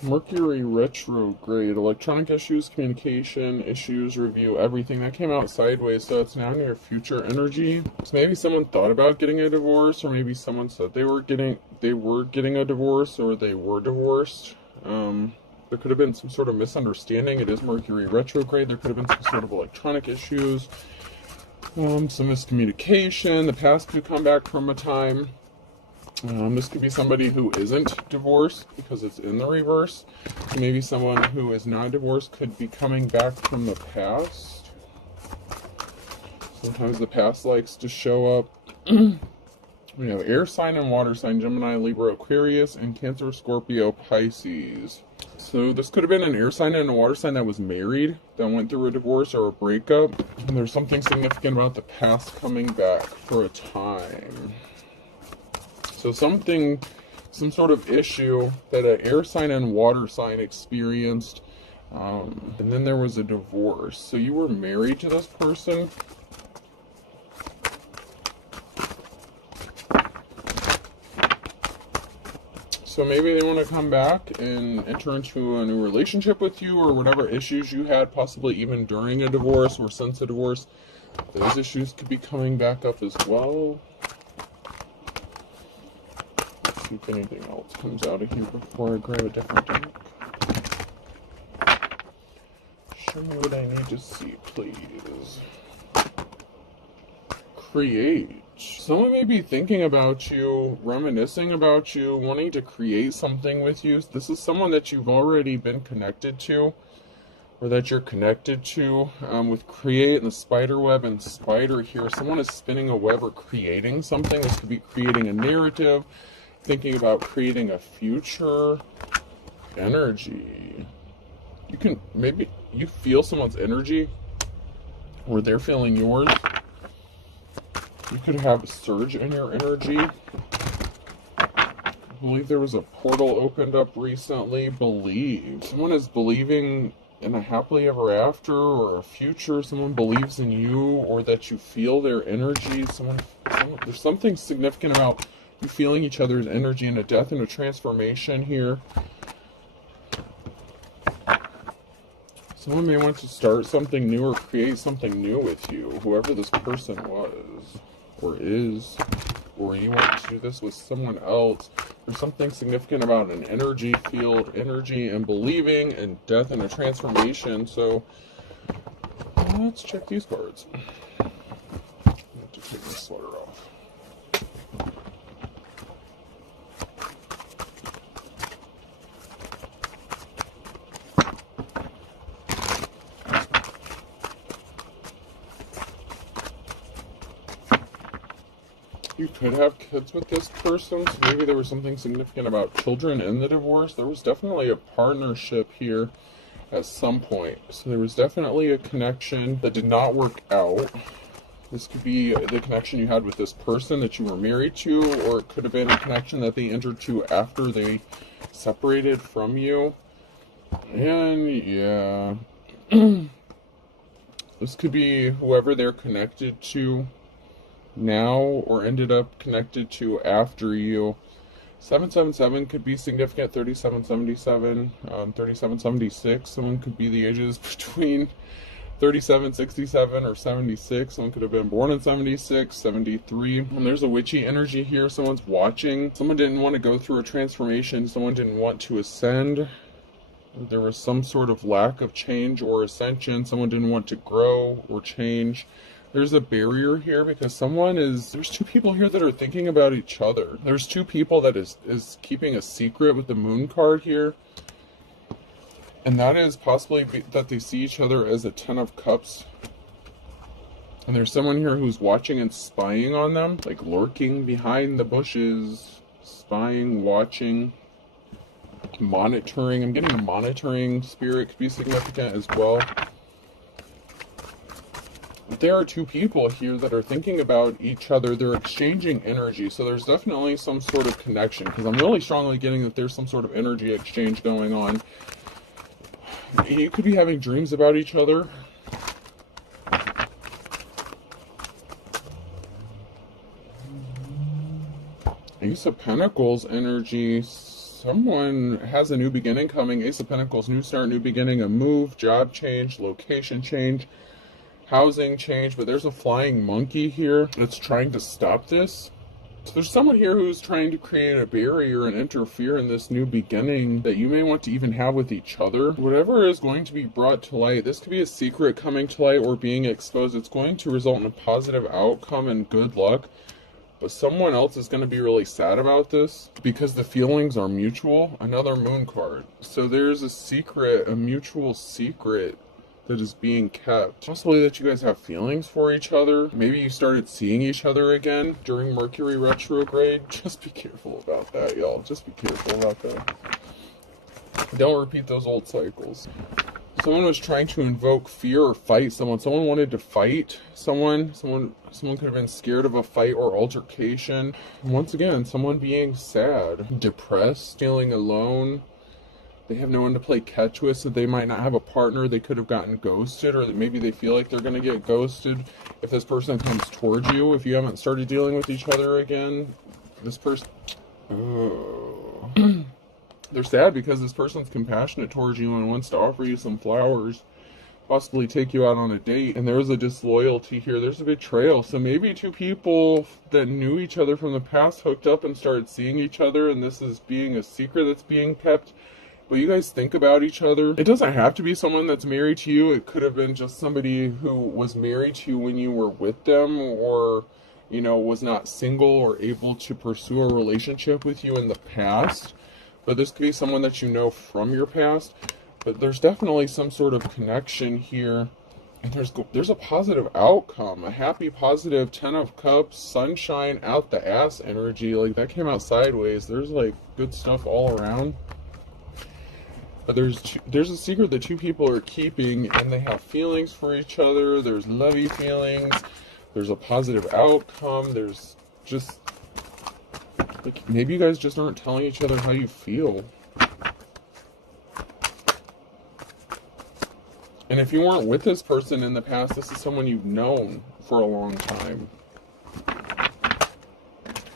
Mercury retrograde, electronic issues, communication issues, review, everything. That came out sideways, so it's now near future energy. So maybe someone thought about getting a divorce, or maybe someone said they were getting a divorce, or they were divorced. There could have been some sort of misunderstanding. It is Mercury retrograde. There could have been some sort of electronic issues, some miscommunication. The past could come back from a time. This could be somebody who isn't divorced because it's in the reverse. Maybe someone who is not divorced could be coming back from the past. Sometimes the past likes to show up. We have air sign and water sign, Gemini, Libra, Aquarius, and Cancer, Scorpio, Pisces. So this could have been an air sign and a water sign that was married, that went through a divorce or a breakup. And there's something significant about the past coming back for a time. So some sort of issue that an air sign and water sign experienced, and then there was a divorce. So you were married to this person. So maybe they want to come back and enter into a new relationship with you, or whatever issues you had, possibly even during a divorce or since a divorce. Those issues could be coming back up as well. See if anything else comes out of here before I grab a different deck. Show me what I need to see, please. Create. Someone may be thinking about you, reminiscing about you, wanting to create something with you. This is someone that you've already been connected to, or that you're connected to. With create and the spider web and spider here, someone is spinning a web or creating something. This could be creating a narrative, thinking about creating a future energy. Maybe you feel someone's energy, or they're feeling yours. You could have a surge in your energy. I believe there was a portal opened up recently. Believe. Someone is believing in a happily ever after or a future. Someone believes in you, or that you feel their energy. There's something significant about you feeling each other's energy, and a death and a transformation here. Someone may want to start something new or create something new with you, whoever this person was or is, or you want to do this with someone else. There's something significant about an energy field, energy and believing, and death and a transformation. So let's check these cards. I have to take this sweater off. You could have kids with this person, so maybe there was something significant about children in the divorce. There was definitely a partnership here at some point. So there was definitely a connection that did not work out. This could be the connection you had with this person that you were married to, or it could have been a connection that they entered to after they separated from you. And yeah, this could be whoever they're connected to now, or ended up connected to after you. 777 could be significant. 3777, 3776. Someone could be the ages between 37, 67, or 76. Someone could have been born in 76, 73. And there's a witchy energy here. Someone's watching. Someone didn't want to go through a transformation. Someone didn't want to ascend. There was some sort of lack of change or ascension. Someone didn't want to grow or change. There's a barrier here because there's two people here that are thinking about each other. There's two people that is keeping a secret with the moon card here. And that is possibly that they see each other as a 10 of cups. And there's someone here who's watching and spying on them, like lurking behind the bushes, spying, watching, monitoring. I'm getting a monitoring spirit could be significant as well. There are two people here that are thinking about each other. They're exchanging energy. So there's definitely some sort of connection, because I'm really strongly getting that there's some sort of energy exchange going on. You could be having dreams about each other. Ace of Pentacles energy. Someone has a new beginning coming. Ace of Pentacles, new start, new beginning, a move, job change, location change, housing change. But there's a flying monkey here that's trying to stop this. So there's someone here who's trying to create a barrier and interfere in this new beginning that you may want to even have with each other. Whatever is going to be brought to light, this could be a secret coming to light or being exposed. It's going to result in a positive outcome and good luck. But someone else is going to be really sad about this because the feelings are mutual. Another moon card. So there's a secret, a mutual secret that is being kept. Possibly that you guys have feelings for each other. Maybe you started seeing each other again during Mercury retrograde. Just be careful about that, y'all. Just be careful about that. Don't repeat those old cycles. Someone was trying to invoke fear or fight someone. Someone wanted to fight someone. Someone could have been scared of a fight or altercation. And once again, someone being sad, depressed, feeling alone. They have no one to play catch with, so they might not have a partner. They could have gotten ghosted, or maybe they feel like they're going to get ghosted if this person comes towards you. If you haven't started dealing with each other again, this person... Oh. They're sad because this person's compassionate towards you and wants to offer you some flowers, possibly take you out on a date. And there's a disloyalty here. There's a betrayal. So maybe two people that knew each other from the past hooked up and started seeing each other, and this is being a secret that's being kept. But you guys think about each other. It doesn't have to be someone that's married to you. It could have been just somebody who was married to you when you were with them, or, you know, was not single or able to pursue a relationship with you in the past. But this could be someone that you know from your past. But there's definitely some sort of connection here. And there's a positive outcome. A happy, positive 10 of Cups, sunshine, out the ass energy. Like, that came out sideways. There's, like, good stuff all around. But there's a secret that two people are keeping, and they have feelings for each other. There's lovey feelings. There's a positive outcome. There's just... like, maybe you guys just aren't telling each other how you feel. And if you weren't with this person in the past, this is someone you've known for a long time.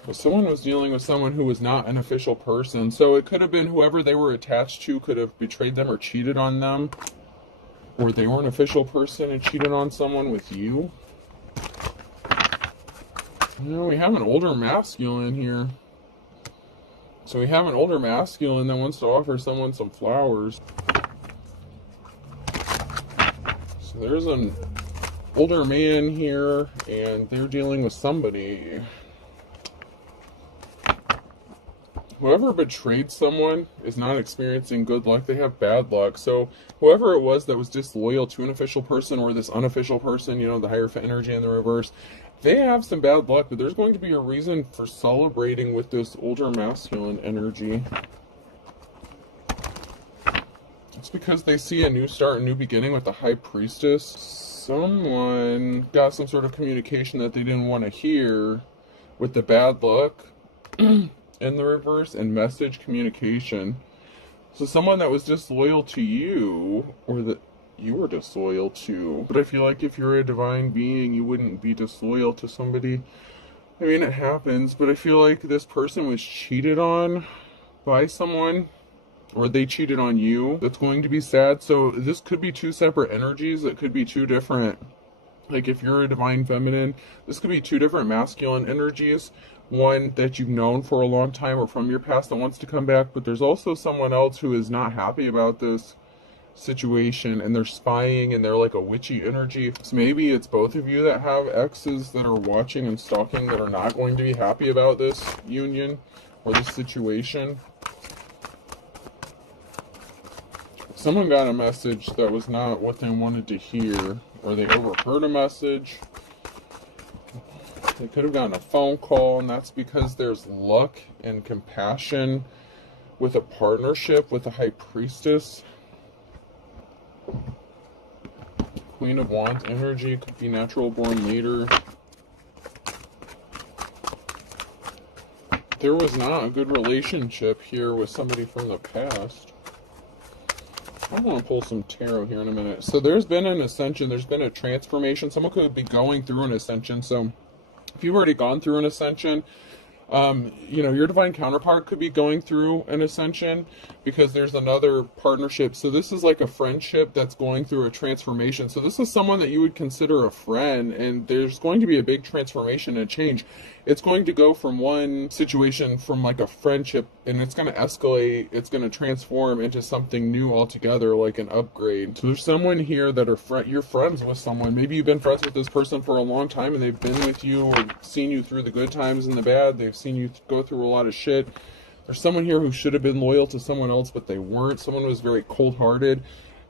But someone was dealing with someone who was not an official person. So it could have been whoever they were attached to could have betrayed them or cheated on them. Or they were an official person and cheated on someone with you. You know, we have an older masculine here. So we have an older masculine that wants to offer someone some flowers. So there's an older man here, and they're dealing with somebody. Whoever betrayed someone is not experiencing good luck. They have bad luck. So whoever it was that was disloyal to an official person, or this unofficial person, you know, the Hierophant energy in the reverse, they have some bad luck, but there's going to be a reason for celebrating with this older masculine energy. It's because they see a new start, a new beginning with the High Priestess. Someone got some sort of communication that they didn't want to hear with the bad luck in the reverse, and message communication. So someone that was disloyal to you, or that you were disloyal to. But I feel like if you're a divine being, you wouldn't be disloyal to somebody. I mean, it happens, but I feel like this person was cheated on by someone, or they cheated on you. That's going to be sad. So this could be two separate energies. It could be two different, like if you're a divine feminine, this could be two different masculine energies. One that you've known for a long time or from your past that wants to come back, but there's also someone else who is not happy about this situation, and they're spying, and they're like a witchy energy. So maybe it's both of you that have exes that are watching and stalking that are not going to be happy about this union or this situation. Someone got a message that was not what they wanted to hear, or they overheard a message. They could have gotten a phone call, and that's because there's luck and compassion with a partnership with a High Priestess. Queen of Wands energy, could be natural born leader. There was not a good relationship here with somebody from the past. I want to pull some tarot here in a minute. So there's been an ascension, there's been a transformation. Someone could be going through an ascension. So if you've already gone through an ascension, You know, your divine counterpart could be going through an ascension because there's another partnership. So this is like a friendship that's going through a transformation. So this is someone that you would consider a friend, and there's going to be a big transformation and change. It's going to go from one situation, from like a friendship, and it's going to escalate. It's going to transform into something new altogether, like an upgrade. So there's someone here that are you're friends with someone. Maybe you've been friends with this person for a long time, and they've been with you or seen you through the good times and the bad. They've seen you go through a lot of shit. There's someone here who should have been loyal to someone else, but they weren't. Someone was very cold-hearted,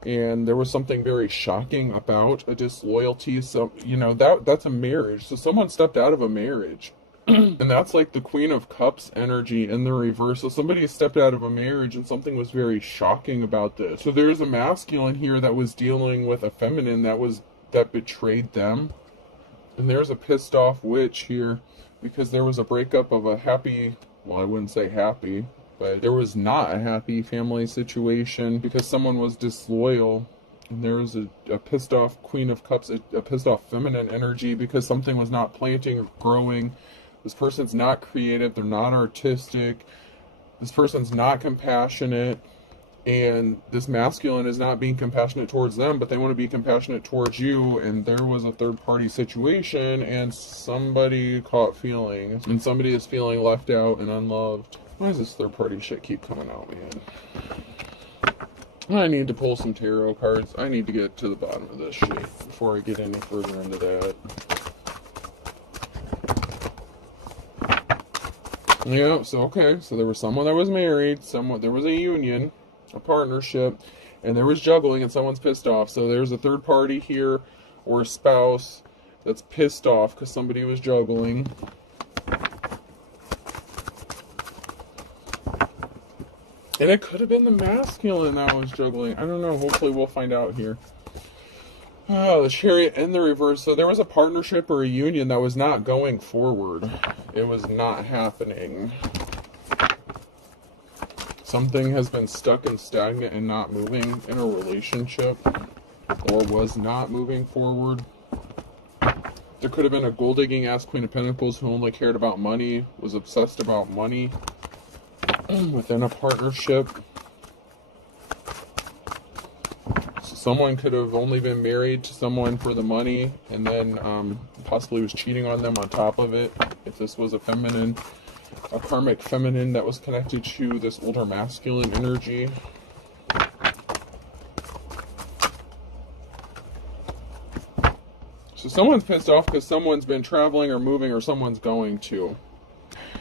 and there was something very shocking about a disloyalty. So, you know, that's a marriage. So someone stepped out of a marriage. And that's like the Queen of Cups energy in the reverse. So somebody stepped out of a marriage and something was very shocking about this. So there's a masculine here that was dealing with a feminine that betrayed them. And there's a pissed off witch here because there was a breakup of a happy, well, I wouldn't say happy, but there was not a happy family situation because someone was disloyal. And there was a pissed off Queen of Cups, a pissed off feminine energy because something was not planting or growing. This person's not creative, they're not artistic, this person's not compassionate, and this masculine is not being compassionate towards them, but they want to be compassionate towards you, and there was a third-party situation, and somebody caught feelings, and somebody is feeling left out and unloved. Why does this third-party shit keep coming out, man? I need to pull some tarot cards. I need to get to the bottom of this shit before I get any further into that. Yeah, so okay, so there was someone that was married, there was a union, a partnership, and there was juggling, and someone's pissed off. So there's a third party here, or a spouse, that's pissed off because somebody was juggling. And it could have been the masculine that was juggling. I don't know, hopefully we'll find out here. Oh, the Chariot in the reverse. So there was a partnership or a union that was not going forward. It was not happening. Something has been stuck and stagnant and not moving in a relationship, or was not moving forward. There could have been a gold-digging ass Queen of Pentacles who only cared about money, was obsessed about money within a partnership. Someone could have only been married to someone for the money, and then possibly was cheating on them on top of it. If this was a feminine, a karmic feminine that was connected to this older masculine energy. So someone's pissed off because someone's been traveling or moving, or someone's going to.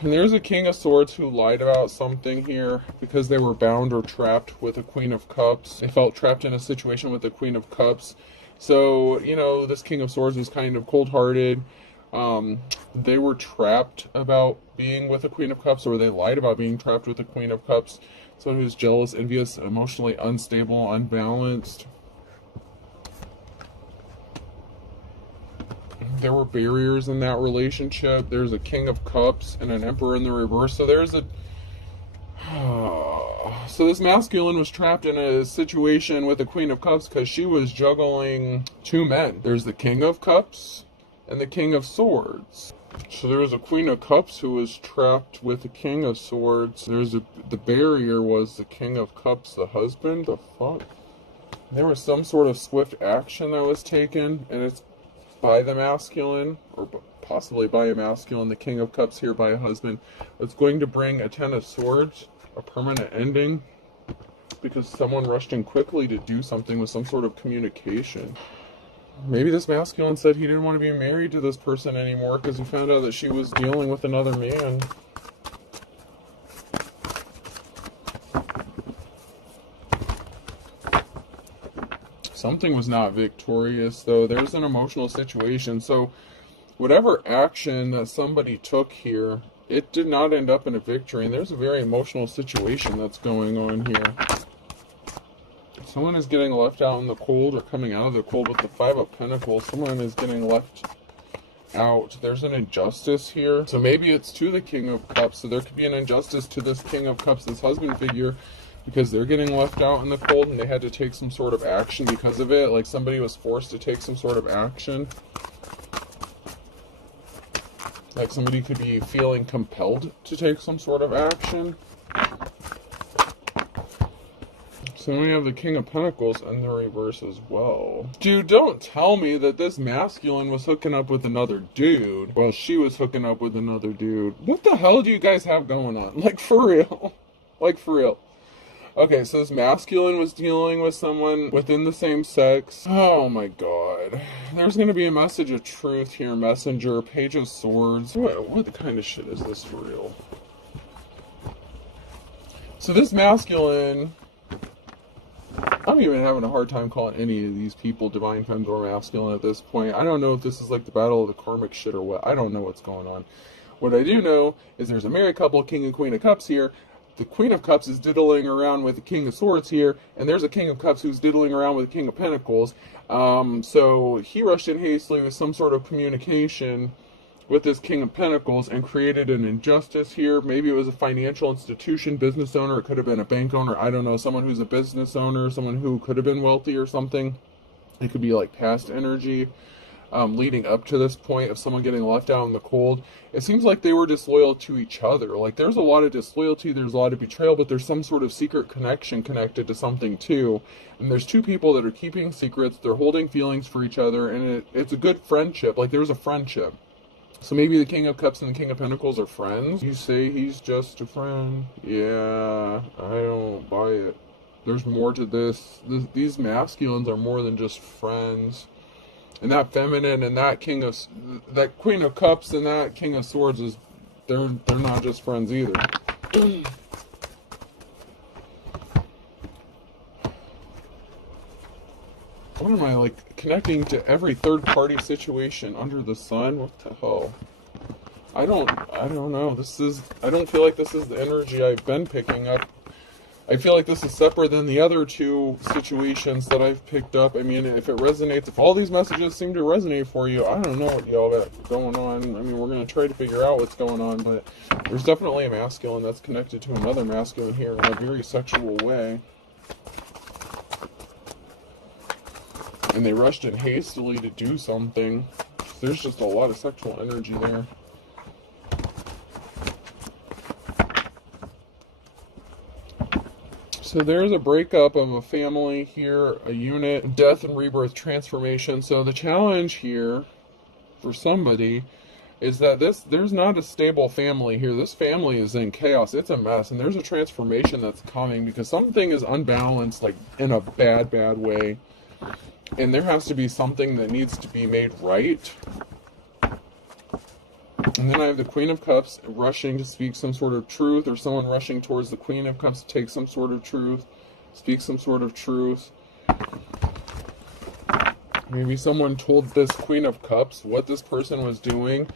And there's a King of Swords who lied about something here because they were bound or trapped with a Queen of Cups. They felt trapped in a situation with the Queen of Cups. So, you know, this King of Swords was kind of cold-hearted. They were trapped about being with a Queen of Cups, or they lied about being trapped with a Queen of Cups. Someone who's jealous, envious, emotionally unstable, unbalanced. There were barriers in that relationship. There's a King of Cups and an Emperor in the reverse. So there's a... So this masculine was trapped in a situation with the Queen of Cups because she was juggling two men. There's the King of Cups and the King of Swords. So there was a Queen of Cups who was trapped with the King of Swords. The barrier was the King of Cups, the husband. The fuck? There was some sort of swift action that was taken, and it's by the masculine, or possibly by a masculine, the King of Cups here by a husband. It's going to bring a Ten of Swords, a permanent ending, because someone rushed in quickly to do something with some sort of communication. Maybe this masculine said he didn't want to be married to this person anymore because he found out that she was dealing with another man. Something was not victorious, though. There's an emotional situation. So whatever action that somebody took here, it did not end up in a victory. And there's a very emotional situation that's going on here. Someone is getting left out in the cold, or coming out of the cold with the Five of Pentacles. Someone is getting left out. There's an injustice here. So maybe it's to the King of Cups. So there could be an injustice to this King of Cups, this husband figure, because they're getting left out in the cold and they had to take some sort of action because of it. Like somebody was forced to take some sort of action. Like somebody could be feeling compelled to take some sort of action. So we have the King of Pentacles in the reverse as well. Dude, don't tell me that this masculine was hooking up with another dude while she was hooking up with another dude. What the hell do you guys have going on? Like, for real. Like, for real. Okay, so this masculine was dealing with someone within the same sex. Oh my god. There's going to be a message of truth here. Messenger, Page of Swords. What kind of shit is this for real? So this masculine... I'm even having a hard time calling any of these people divine femmes or masculine at this point. I don't know if this is like the battle of the karmic shit or what. I don't know what's going on. What I do know is there's a married couple, King and Queen of Cups here. The Queen of Cups is diddling around with the King of Swords here, and there's a King of Cups who's diddling around with the King of Pentacles. So he rushed in hastily with some sort of communication with this King of Pentacles and created an injustice here. Maybe it was a financial institution, business owner. It could have been a bank owner. I don't know. Someone who's a business owner, someone who could have been wealthy or something. It could be like past energy leading up to this point of someone getting left out in the cold. It seems like they were disloyal to each other. Like there's a lot of disloyalty, there's a lot of betrayal, but there's some sort of secret connection connected to something too. And there's two people that are keeping secrets. They're holding feelings for each other, and it's a good friendship. Like there's a friendship. So maybe the King of Cups and the King of Pentacles are friends. You say he's just a friend. Yeah, I don't buy it. There's more to this. These masculines are more than just friends. And that feminine and that that Queen of Cups and that King of Swords is, they're not just friends either. What am I, like, connecting to every third-party situation under the sun? What the hell? I don't know. I don't feel like this is the energy I've been picking up. I feel like this is separate than the other two situations that I've picked up. I mean, if it resonates, if all these messages seem to resonate for you, I don't know what y'all got going on. I mean, we're going to try to figure out what's going on, but there's definitely a masculine that's connected to another masculine here in a very sexual way. And they rushed in hastily to do something. There's just a lot of sexual energy there. So there's a breakup of a family here, a unit, death and rebirth, transformation. So the challenge here for somebody is that there's not a stable family here. This family is in chaos. It's a mess. And there's a transformation that's coming because something is unbalanced, like in a bad way. And there has to be something that needs to be made right. And then I have the Queen of Cups rushing to speak some sort of truth, or someone rushing towards the Queen of Cups to take some sort of truth, speak some sort of truth. Maybe someone told this Queen of Cups what this person was doing.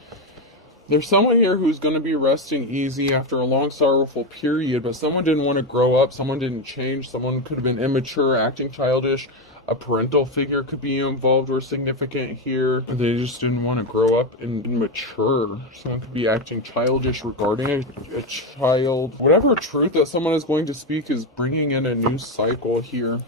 There's someone here who's going to be resting easy after a long, sorrowful period, but someone didn't want to grow up, someone didn't change, someone could have been immature, acting childish. A parental figure could be involved or significant here. They just didn't want to grow up and mature. Someone could be acting childish regarding a child. Whatever truth that someone is going to speak is bringing in a new cycle here.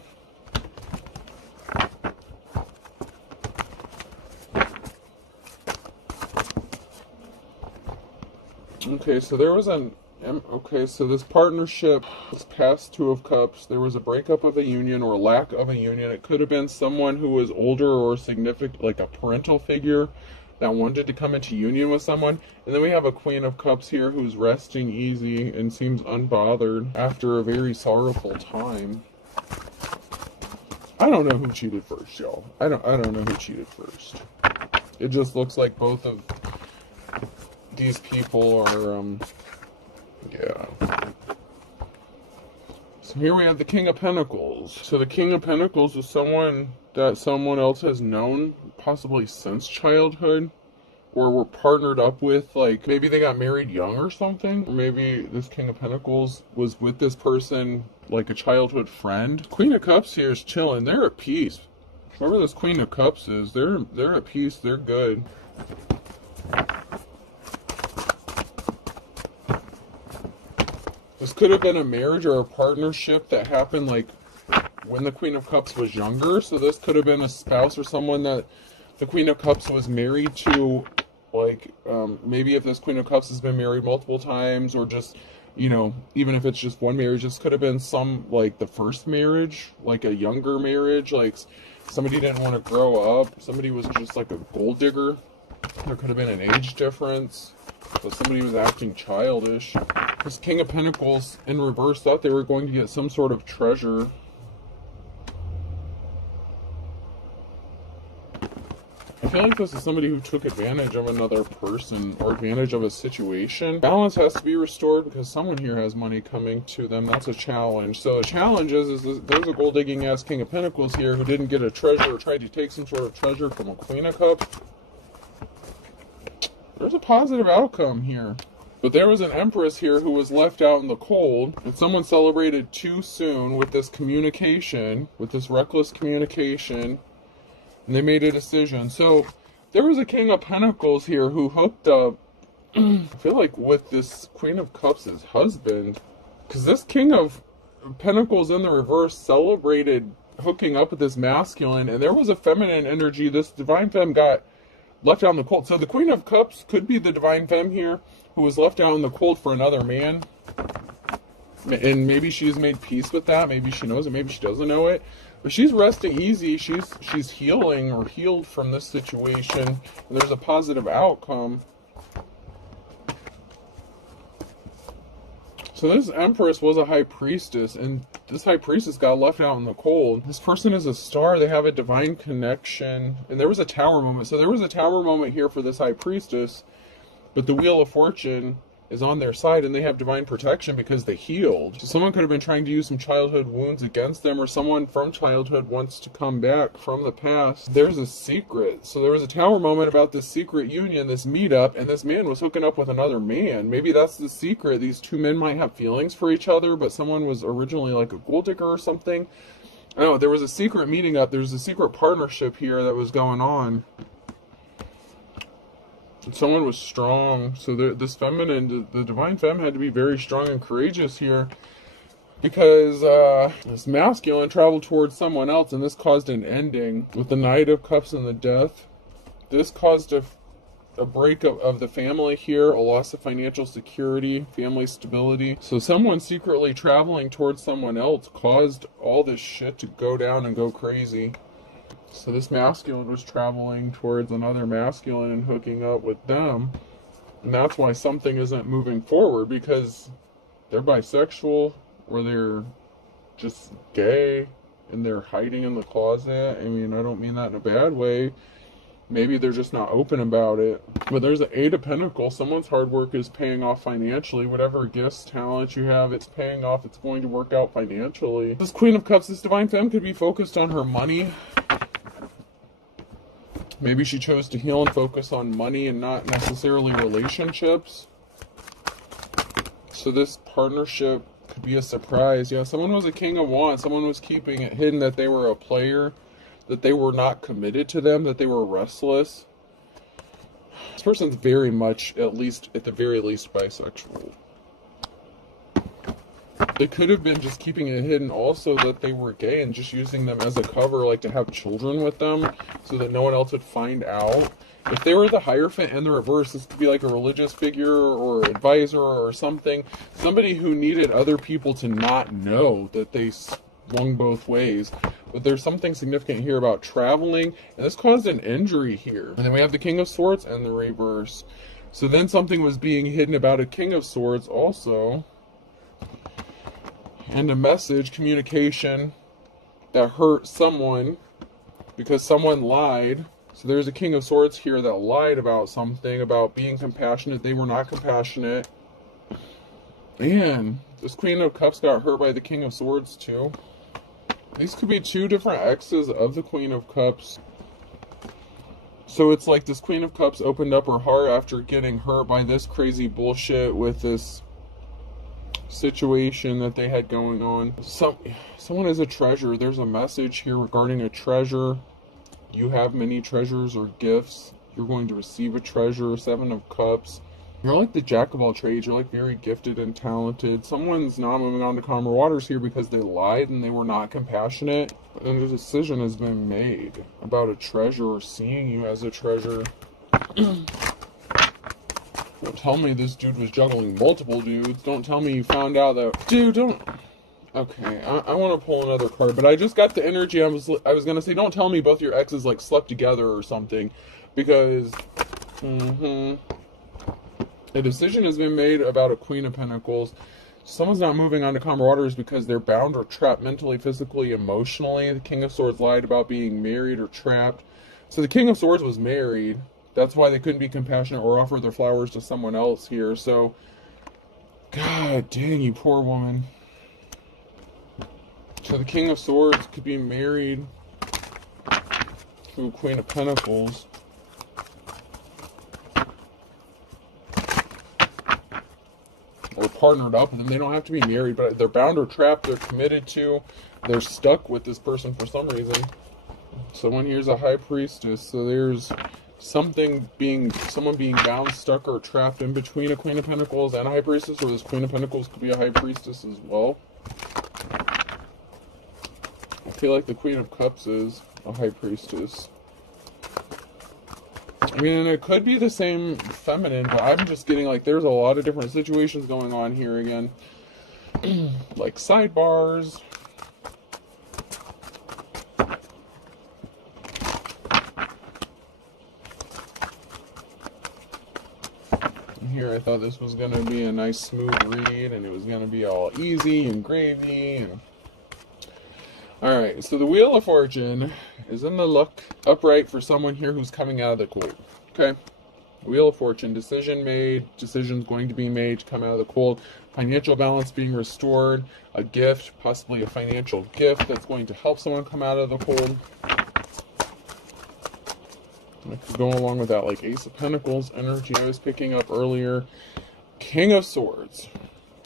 Okay, so there was so this partnership, this past Two of Cups, there was a breakup of a union or lack of a union. It could have been someone who was older or significant, like a parental figure that wanted to come into union with someone. And then we have a Queen of Cups here who's resting easy and seems unbothered after a very sorrowful time. I don't know who cheated first, y'all. I don't know who cheated first. It just looks like both of these people are, yeah. So here we have the King of Pentacles. So the King of Pentacles is someone that someone else has known, possibly since childhood, or were partnered up with, like maybe they got married young or something. Or maybe this King of Pentacles was with this person like a childhood friend. Queen of Cups here is chilling. They're at peace. Whoever this Queen of Cups is, they're at peace. They're good. This could have been a marriage or a partnership that happened like when the Queen of Cups was younger. So this could have been a spouse or someone that the Queen of Cups was married to Like, maybe if this Queen of Cups has been married multiple times, or just, you know, even if it's just one marriage, this could have been some, like, the first marriage, like a younger marriage, like somebody didn't want to grow up, somebody was just like a gold digger. There could have been an age difference, but somebody was acting childish. This King of Pentacles in reverse thought they were going to get some sort of treasure. I feel like this is somebody who took advantage of another person or advantage of a situation. Balance has to be restored because someone here has money coming to them. That's a challenge. So the challenge is there's a gold digging ass King of Pentacles here who didn't get a treasure or tried to take some sort of treasure from a Queen of Cups. There's a positive outcome here. But there was an Empress here who was left out in the cold, and someone celebrated too soon with this communication, with this reckless communication, and they made a decision. So there was a King of Pentacles here who hooked up, I feel like, with this Queen of Cups' husband, because this King of Pentacles in the reverse celebrated hooking up with this masculine, and there was a feminine energy. This divine femme got left out in the cold. So the Queen of Cups could be the divine femme here who was left out in the cold for another man. And maybe she's made peace with that. Maybe she knows it. Maybe she doesn't know it. But she's resting easy. She's healing or healed from this situation. And there's a positive outcome. So this Empress was a High Priestess, and this High Priestess got left out in the cold. This person is a star. They have a divine connection. And there was a Tower moment. So there was a Tower moment here for this High Priestess, but the Wheel of Fortune is on their side, and they have divine protection because they healed. So someone could have been trying to use some childhood wounds against them, or someone from childhood wants to come back from the past. There's a secret. So there was a Tower moment about this secret union, this meetup, and this man was hooking up with another man. Maybe that's the secret. These two men might have feelings for each other, but someone was originally like a gold digger or something. I don't know, there was a secret meeting up. There was a secret partnership here that was going on. Someone was strong. So this feminine, the divine femme, had to be very strong and courageous here, because this masculine traveled towards someone else, and this caused an ending with the Knight of Cups and the Death. This caused a breakup of the family here, a loss of financial security, family stability. So someone secretly traveling towards someone else caused all this shit to go down and go crazy. So this masculine was traveling towards another masculine and hooking up with them. And that's why something isn't moving forward, because they're bisexual, or they're just gay and they're hiding in the closet. I mean, I don't mean that in a bad way. Maybe they're just not open about it. But there's an Eight of Pentacles. Someone's hard work is paying off financially. Whatever gifts, talent you have, it's paying off. It's going to work out financially. This Queen of Cups, this divine femme, could be focused on her money. Maybe she chose to heal and focus on money and not necessarily relationships. So this partnership could be a surprise. Yeah, someone was a King of Wands. Someone was keeping it hidden that they were a player, that they were not committed to them, that they were restless. This person's very much, at the very least, bisexual. They could have been just keeping it hidden also that they were gay and just using them as a cover, like to have children with them so that no one else would find out. If they were the Hierophant and the reverse, this could be like a religious figure or advisor or something. Somebody who needed other people to not know that they swung both ways. But there's something significant here about traveling, and this caused an injury here. And then we have the King of Swords and the reverse. So then something was being hidden about a King of Swords also. And a message, communication, that hurt someone because someone lied. So there's a King of Swords here that lied about something, about being compassionate. They were not compassionate. And this Queen of Cups got hurt by the King of Swords too. These could be two different exes of the Queen of Cups. So it's like this Queen of Cups opened up her heart after getting hurt by this crazy bullshit with this situation that they had going on. Someone is a treasure. There's a message here regarding a treasure. You have many treasures or gifts. You're going to receive a treasure. Seven of Cups. You're like the jack of all trades. You're like very gifted and talented. Someone's not moving on to calmer waters here because they lied and they were not compassionate. And a decision has been made about a treasure or seeing you as a treasure. Don't tell me this dude was juggling multiple dudes. Don't tell me you found out that... Dude, don't... Okay, I want to pull another card, but I just got the energy. I was going to say, don't tell me both your exes, like, slept together or something. Because... A decision has been made about a Queen of Pentacles. Someone's not moving on to calmer waters because they're bound or trapped mentally, physically, emotionally. The King of Swords lied about being married or trapped. So the King of Swords was married. That's why they couldn't be compassionate or offer their flowers to someone else here. So, God dang, you poor woman. So the King of Swords could be married to a Queen of Pentacles. Or partnered up with them. They don't have to be married, but they're bound or trapped. They're committed to. They're stuck with this person for some reason. Someone here's a High Priestess. So there's someone being bound, stuck, or trapped in between a Queen of Pentacles and a High Priestess, or this Queen of Pentacles could be a High Priestess as well. I feel like the Queen of Cups is a High Priestess. I mean, it could be the same feminine, but I'm just getting like there's a lot of different situations going on here again. Like sidebars. Here I thought this was going to be a nice smooth read and it was going to be all easy and gravy. And... Alright, so the Wheel of Fortune is in the luck upright for someone here who's coming out of the cold. Okay? Wheel of Fortune, decision made, decisions going to be made to come out of the cold, financial balance being restored, a gift, possibly a financial gift that's going to help someone come out of the cold. I could go along with that, like Ace of Pentacles energy I was picking up earlier. King of Swords.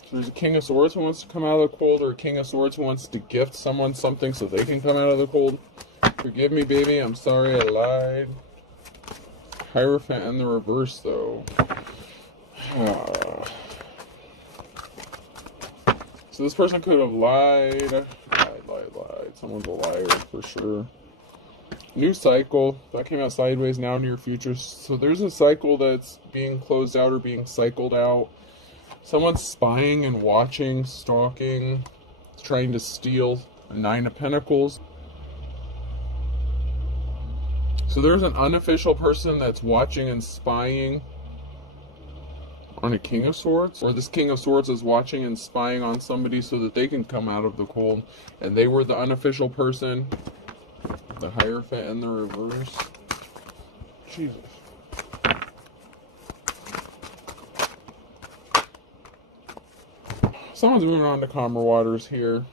So there's a King of Swords who wants to come out of the cold, or a King of Swords who wants to gift someone something so they can come out of the cold. Forgive me, baby. I'm sorry I lied. Hierophant in the reverse, though. So this person could have lied. Lied. Someone's a liar for sure. New cycle. That came out sideways, now near future. So there's a cycle that's being closed out or being cycled out. Someone's spying and watching, stalking, trying to steal. A Nine of Pentacles. So there's an unofficial person that's watching and spying on a King of Swords. Or this King of Swords is watching and spying on somebody so that they can come out of the cold. And they were the unofficial person. The Hierophant in the reverse. Jesus. Someone's moving on to calmer waters here.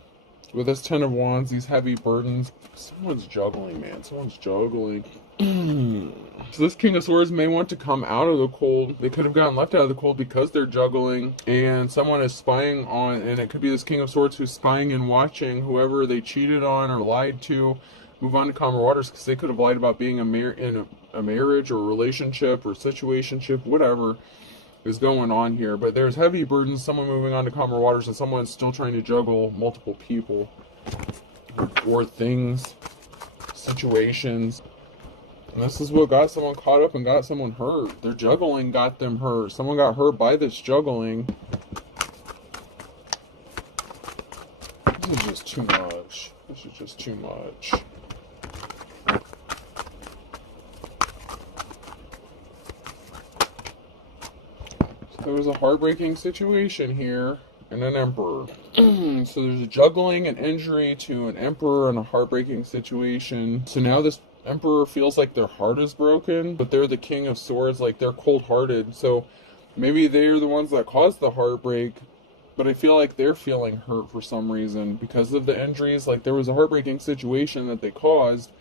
With this Ten of Wands, these heavy burdens. Someone's juggling, man. Someone's juggling. So this King of Swords may want to come out of the cold. They could have gotten left out of the cold because they're juggling. And someone is spying on, and it could be this King of Swords who's spying and watching whoever they cheated on or lied to. Move on to calmer waters because they could have lied about being in a marriage or a relationship or situationship, whatever is going on here. But there's heavy burdens, someone moving on to calmer waters, and someone still trying to juggle multiple people or things, situations. And this is what got someone caught up and got someone hurt. Their juggling got them hurt. Someone got hurt by this juggling. This is just too much. This is just too much. There was a heartbreaking situation here and an Emperor. So there's a juggling, an injury to an Emperor, and a heartbreaking situation. So now this Emperor feels like their heart is broken, but they're the King of Swords, like they're cold-hearted. So maybe they're the ones that caused the heartbreak, but I feel like they're feeling hurt for some reason because of the injuries. Like there was a heartbreaking situation that they caused,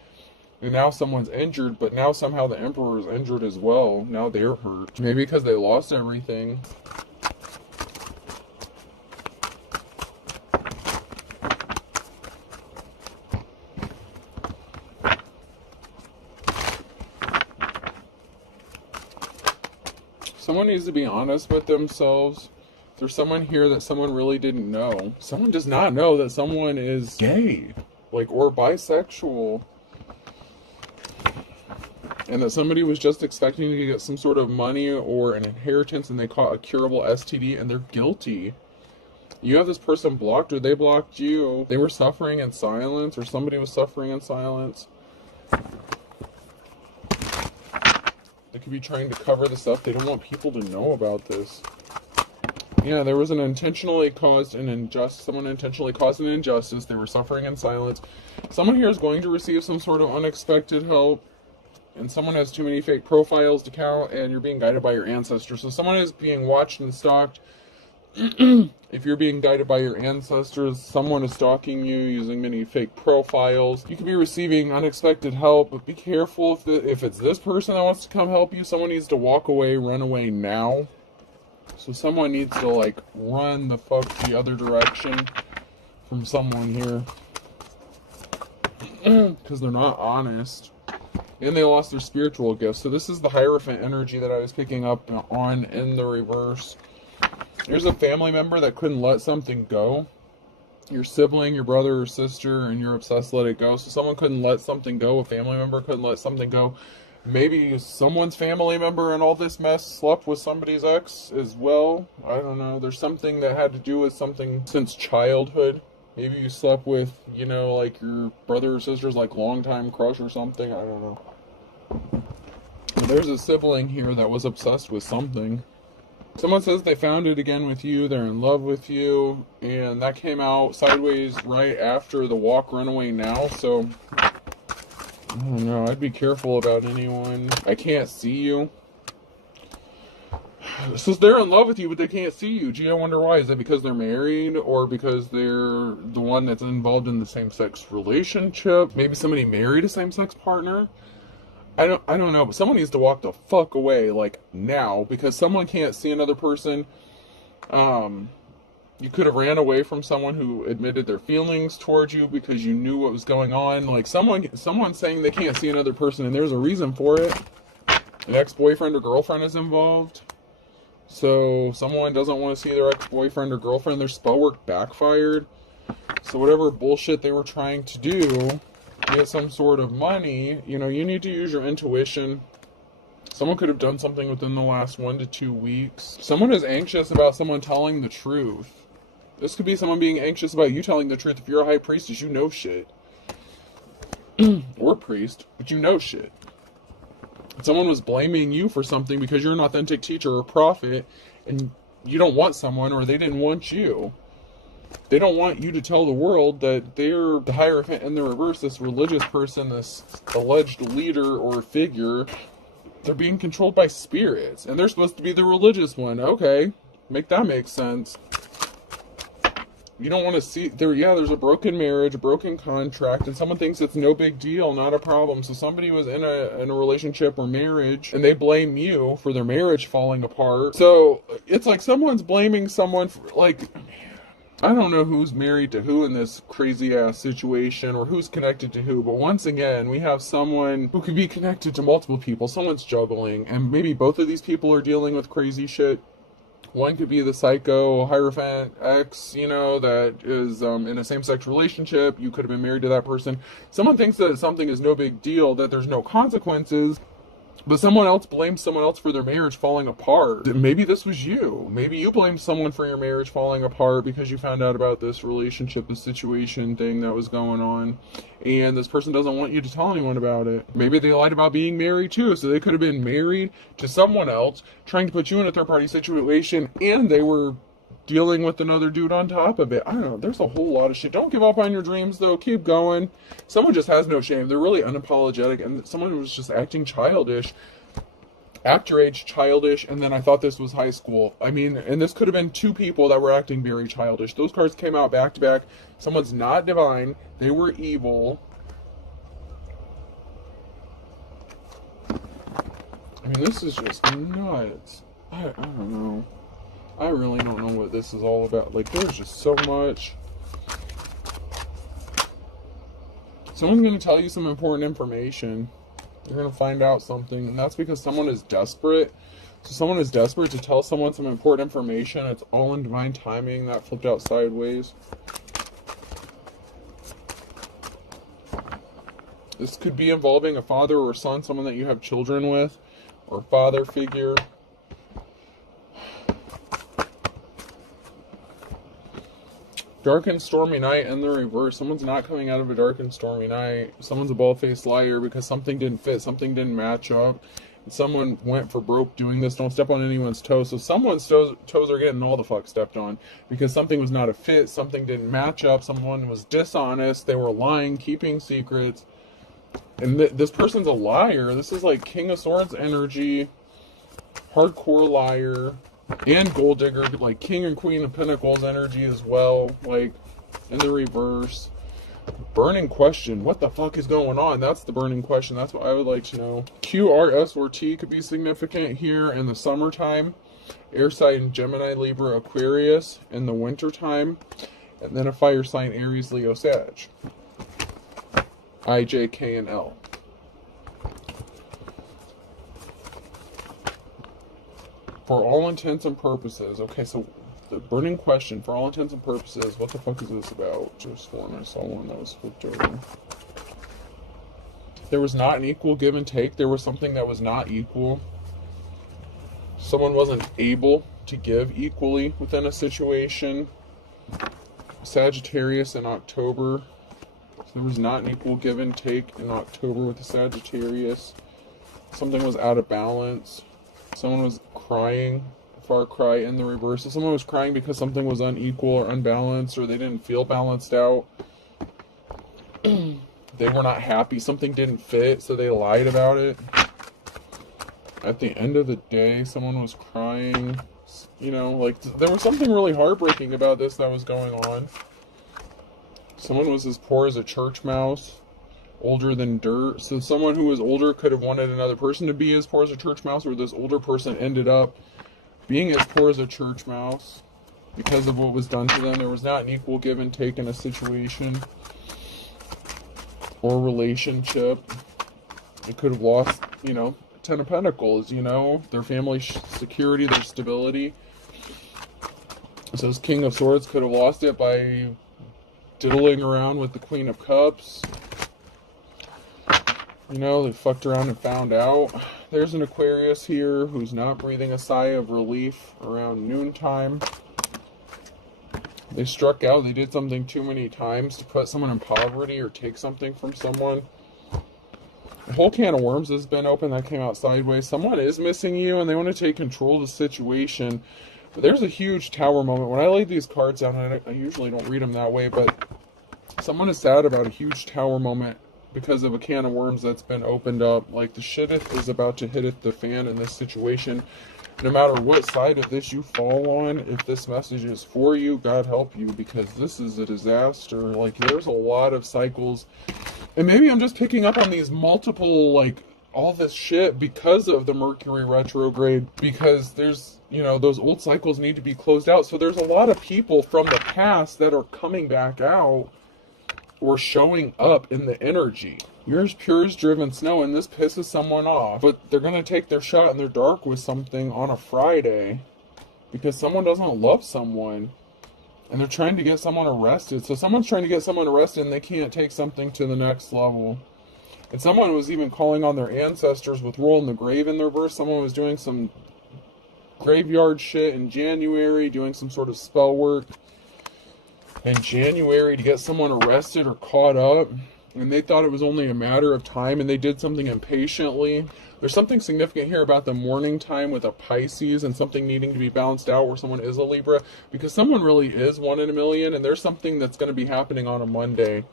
and now someone's injured, but now somehow the Emperor is injured as well. Now they're hurt. Maybe because they lost everything. Someone needs to be honest with themselves. There's someone here that someone really didn't know. Someone does not know that someone is gay, like, or bisexual. and that somebody was just expecting to get some sort of money or an inheritance, and they caught a curable STD, and they're guilty. You have this person blocked, or they blocked you. They were suffering in silence, or somebody was suffering in silence. They could be trying to cover this up. They don't want people to know about this. Yeah, there was an intentionally caused an injustice. Someone intentionally caused an injustice. They were suffering in silence. Someone here is going to receive some sort of unexpected help. And someone has too many fake profiles to count, and you're being guided by your ancestors. So someone is being watched and stalked. If you're being guided by your ancestors, someone is stalking you using many fake profiles. You could be receiving unexpected help, but be careful if it's this person that wants to come help you. Someone needs to walk away, run away now. So someone needs to, like, run the fuck the other direction from someone here. Because they're not honest. And they lost their spiritual gifts. So this is the Hierophant energy that I was picking up on in the reverse. There's a family member that couldn't let something go. Your sibling, your brother or sister, and you're obsessed to let it go. So someone couldn't let something go. A family member couldn't let something go. Maybe someone's family member in all this mess slept with somebody's ex as well. I don't know. There's something that had to do with something since childhood. Maybe you slept with, you know, like your brother or sister's, like, longtime crush or something. I don't know. There's a sibling here that was obsessed with something. Someone says they found it again with you. They're in love with you. And that came out sideways right after the walk, run away now. So, I don't know. I'd be careful about anyone. I can't see you. So they're in love with you, but they can't see you. Gee, I wonder why. Is it because they're married, or because they're the one that's involved in the same-sex relationship? Maybe somebody married a same-sex partner? I don't know, but someone needs to walk the fuck away, like, now, because someone can't see another person. You could have ran away from someone who admitted their feelings towards you because you knew what was going on. Like, someone saying they can't see another person, and there's a reason for it. An ex-boyfriend or girlfriend is involved. So someone doesn't want to see their ex-boyfriend or girlfriend. Their spell work backfired. So whatever bullshit they were trying to do, get some sort of money, you know, you need to use your intuition. Someone could have done something within the last 1 to 2 weeks. Someone is anxious about someone telling the truth. This could be someone being anxious about you telling the truth. If you're a high priestess, you know shit. Or priest, but you know shit. Someone was blaming you for something because you're an authentic teacher or prophet, and you don't want someone, or they didn't want you. They don't want you to tell the world that they're the Hierophant in the reverse, this religious person, this alleged leader or figure. They're being controlled by spirits, and they're supposed to be the religious one. Okay, make that make sense. You don't want to see there. Yeah, there's a broken marriage, a broken contract, and someone thinks it's no big deal, not a problem. So somebody was in a relationship or marriage, and they blame you for their marriage falling apart. So it's like someone's blaming someone for, like, I don't know who's married to who in this crazy ass situation, or who's connected to who. But once again, we have someone who could be connected to multiple people. Someone's juggling, and maybe both of these people are dealing with crazy shit. One could be the psycho Hierophant ex, you know, that is in a same-sex relationship. You could have been married to that person. Someone thinks that something is no big deal, that there's no consequences, but someone else blames someone else for their marriage falling apart. Maybe this was you. Maybe you blamed someone for your marriage falling apart because you found out about this relationship, this situation thing that was going on, and this person doesn't want you to tell anyone about it. Maybe they lied about being married too, so they could have been married to someone else, trying to put you in a third-party situation, and they were dealing with another dude on top of it. I don't know. There's a whole lot of shit. Don't give up on your dreams, though. Keep going. Someone just has no shame. They're really unapologetic, and someone who was just acting childish. Act your age, childish, and then I thought this was high school. I mean, and this could have been two people that were acting very childish. Those cards came out back to back. Someone's not divine. They were evil. I mean, this is just nuts. I don't know. I really don't know what this is all about. Like, there's just so much. Someone's going to tell you some important information. You're going to find out something. And that's because someone is desperate. So someone is desperate to tell someone some important information. It's all in divine timing. That flipped out sideways. This could be involving a father or son, someone that you have children with, or father figure. Dark and stormy night in the reverse. Someone's not coming out of a dark and stormy night. Someone's a bald-faced liar because something didn't fit, something didn't match up. And someone went for broke doing this. Don't step on anyone's toes. So someone's toes are getting all the fuck stepped on because something was not a fit, something didn't match up, someone was dishonest, they were lying, keeping secrets. And this person's a liar. This is like King of Swords energy, hardcore liar. And gold digger, like King and Queen of Pentacles energy as well, like in the reverse. Burning question. What the fuck is going on? That's the burning question. That's what I would like to know. Q, R, S, or T could be significant here in the summertime. Air sign Gemini, Libra, Aquarius in the wintertime. And then a fire sign Aries, Leo, Sag. I, J, K, and L. For all intents and purposes, okay, so the burning question, for all intents and purposes, what the fuck is this about? Just one, I saw one that was flipped over. There was not an equal give and take. There was something that was not equal. Someone wasn't able to give equally within a situation. Sagittarius in October. So there was not an equal give and take in October with the Sagittarius. Something was out of balance. Someone was crying, far cry in the reverse. So someone was crying because something was unequal or unbalanced, or they didn't feel balanced out. They were not happy. Something didn't fit, so they lied about it. At the end of the day, someone was crying. You know, like, there was something really heartbreaking about this that was going on. Someone was as poor as a church mouse. Older than dirt. So someone who was older could have wanted another person to be as poor as a church mouse, or this older person ended up being as poor as a church mouse because of what was done to them. There was not an equal give and take in a situation or relationship. They could have lost, you know, Ten of Pentacles, you know, their family security, their stability. So this King of Swords could have lost it by diddling around with the Queen of Cups. You know, they fucked around and found out. There's an Aquarius here who's not breathing a sigh of relief around noontime. They struck out. They did something too many times to put someone in poverty or take something from someone. A whole can of worms has been opened that came out sideways. Someone is missing you and they want to take control of the situation. But there's a huge tower moment. When I laid these cards down, I usually don't read them that way, but someone is sad about a huge tower moment because of a can of worms that's been opened up. Like, the shit is about to hit the fan in this situation. No matter what side of this you fall on, if this message is for you, God help you, because this is a disaster. Like, there's a lot of cycles. And maybe I'm just picking up on these multiple, like, all this shit because of the Mercury retrograde. Because there's, you know, those old cycles need to be closed out. So there's a lot of people from the past that are coming back out or showing up in the energy. You're as pure as driven snow, and this pisses someone off. But they're going to take their shot in their dark with something on a Friday because someone doesn't love someone. And they're trying to get someone arrested. So someone's trying to get someone arrested and they can't take something to the next level. And someone was even calling on their ancestors with rolling the grave in their verse. Someone was doing some graveyard shit in January, doing some sort of spell work in January to get someone arrested or caught up, and they thought it was only a matter of time, and they did something impatiently. There's something significant here about the morning time with a Pisces and something needing to be balanced out where someone is a Libra, because someone really is 1 in a million, and there's something that's going to be happening on a Monday.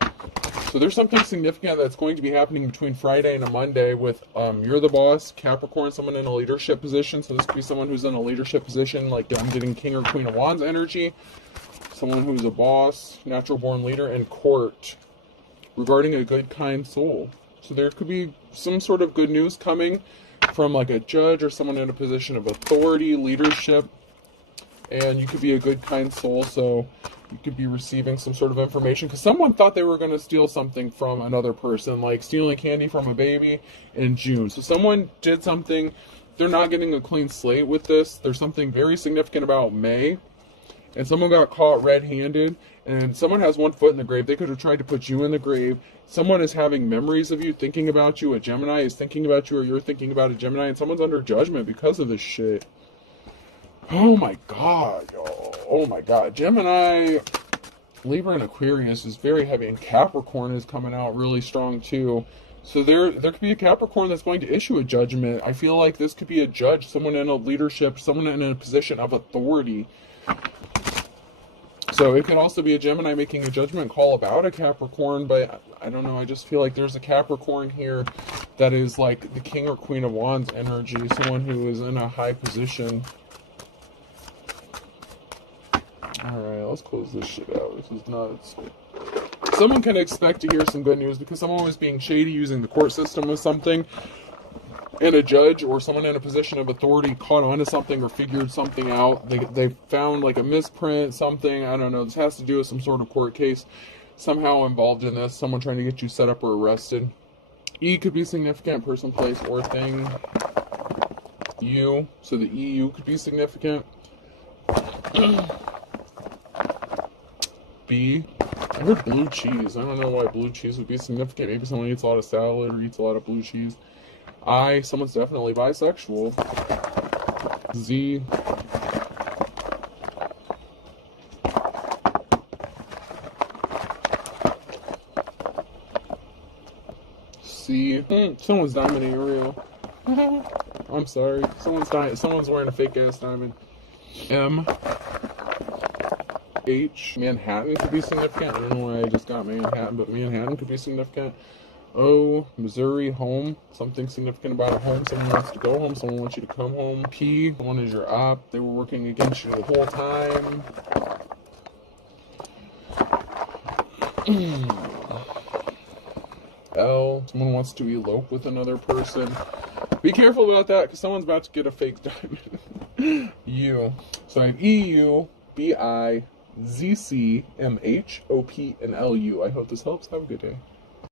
So there's something significant that's going to be happening between Friday and a Monday with you're the boss, Capricorn, someone in a leadership position. So this could be someone who's in a leadership position, like I'm getting King or Queen of Wands energy. Someone who's a boss, natural born leader, and court regarding a good, kind soul. So there could be some sort of good news coming from like a judge or someone in a position of authority, leadership, and you could be a good, kind soul. So you could be receiving some sort of information because someone thought they were going to steal something from another person, like stealing candy from a baby in June. So someone did something. They're not getting a clean slate with this. There's something very significant about May. and someone got caught red-handed, and someone has one foot in the grave. They could have tried to put you in the grave. Someone is having memories of you, thinking about you. A Gemini is thinking about you, or you're thinking about a Gemini, and someone's under judgment because of this shit. Oh my god, y'all. Oh my god. Gemini, Libra, and Aquarius is very heavy, and Capricorn is coming out really strong too. So there could be a Capricorn that's going to issue a judgment. I feel like this could be a judge, someone in a leadership, someone in a position of authority. So it could also be a Gemini making a judgment call about a Capricorn, but I don't know, I just feel like there's a Capricorn here that is like the King or Queen of Wands energy, someone who is in a high position. Alright, let's close this shit out. This is nuts. Someone can expect to hear some good news because someone was being shady using the court system with something, and a judge or someone in a position of authority caught on to something or figured something out. They found like a misprint, something, I don't know. This has to do with some sort of court case somehow involved in this. Someone trying to get you set up or arrested. E could be significant, person, place, or thing. U, so the EU could be significant. B, I heard blue cheese. I don't know why blue cheese would be significant. Maybe someone eats a lot of salad or eats a lot of blue cheese. I, someone's definitely bisexual. Z, C, someone's diamond Ariel. I'm sorry. Someone's wearing a fake ass diamond. M, H, Manhattan could be significant. I don't know why I just got Manhattan, but Manhattan could be significant. O, Missouri, home. Something significant about a home. Someone wants to go home. Someone wants you to come home. P, one is your op. They were working against you the whole time. L, someone wants to elope with another person. Be careful about that because someone's about to get a fake diamond. U, so I have EU, BI, ZC, MH, OP, and LU. I hope this helps. Have a good day.